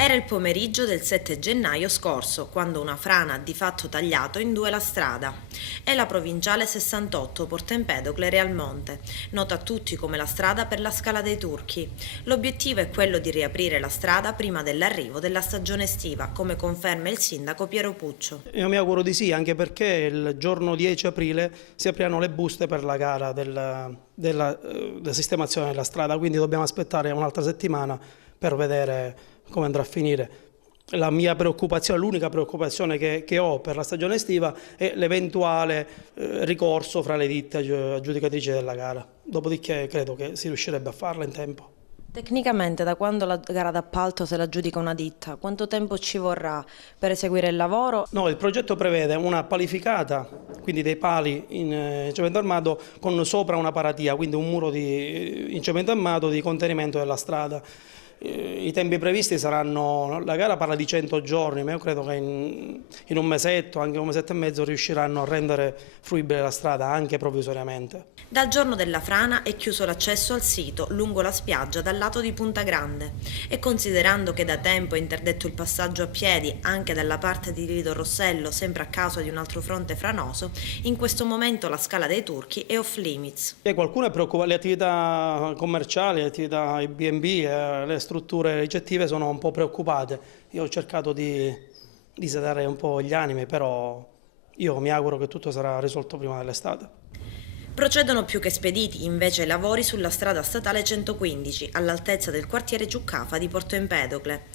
Era il pomeriggio del 7 gennaio scorso, quando una frana ha di fatto tagliato in due la strada. È la provinciale 68 Porto Empedocle-Realmonte, nota a tutti come la strada per la Scala dei Turchi. L'obiettivo è quello di riaprire la strada prima dell'arrivo della stagione estiva, come conferma il sindaco Piero Puccio. Io mi auguro di sì, anche perché il giorno 10 aprile si apriranno le buste per la gara della sistemazione della strada, quindi dobbiamo aspettare un'altra settimana per vedere come andrà a finire. La mia preoccupazione, l'unica preoccupazione che ho per la stagione estiva è l'eventuale ricorso fra le ditte aggiudicatrici della gara. Dopodiché credo che si riuscirebbe a farla in tempo. Tecnicamente, da quando la gara d'appalto se la giudica una ditta, quanto tempo ci vorrà per eseguire il lavoro? No, il progetto prevede una palificata, quindi dei pali in cemento armato con sopra una paratia, quindi un muro in cemento armato di contenimento della strada. I tempi previsti saranno, la gara parla di 100 giorni, ma io credo che in un mesetto, anche un mesetto e mezzo, riusciranno a rendere fruibile la strada, anche provvisoriamente. Dal giorno della frana è chiuso l'accesso al sito lungo la spiaggia dal lato di Punta Grande e considerando che da tempo è interdetto il passaggio a piedi anche dalla parte di Lido Rossello, sempre a causa di un altro fronte franoso, in questo momento la Scala dei Turchi è off limits. Qualcuno è preoccupato, le attività commerciali, le attività i B&B, le strutture ricettive sono un po' preoccupate. Io ho cercato di sedare un po' gli animi, però io mi auguro che tutto sarà risolto prima dell'estate. Procedono più che spediti invece i lavori sulla strada statale 115 all'altezza del quartiere Giuccafa di Porto Empedocle.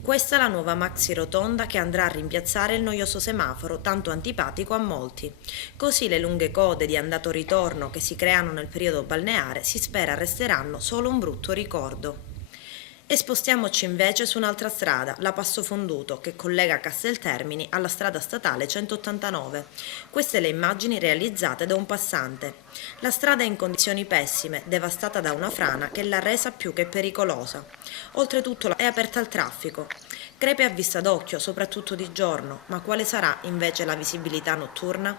Questa è la nuova maxi rotonda che andrà a rimpiazzare il noioso semaforo tanto antipatico a molti. Così le lunghe code di andato-ritorno che si creano nel periodo balneare si spera resteranno solo un brutto ricordo. E spostiamoci invece su un'altra strada, la Passo Fonduto, che collega Casteltermini alla strada statale 189. Queste le immagini realizzate da un passante. La strada è in condizioni pessime, devastata da una frana che l'ha resa più che pericolosa. Oltretutto è aperta al traffico. Crepe a vista d'occhio, soprattutto di giorno, ma quale sarà invece la visibilità notturna?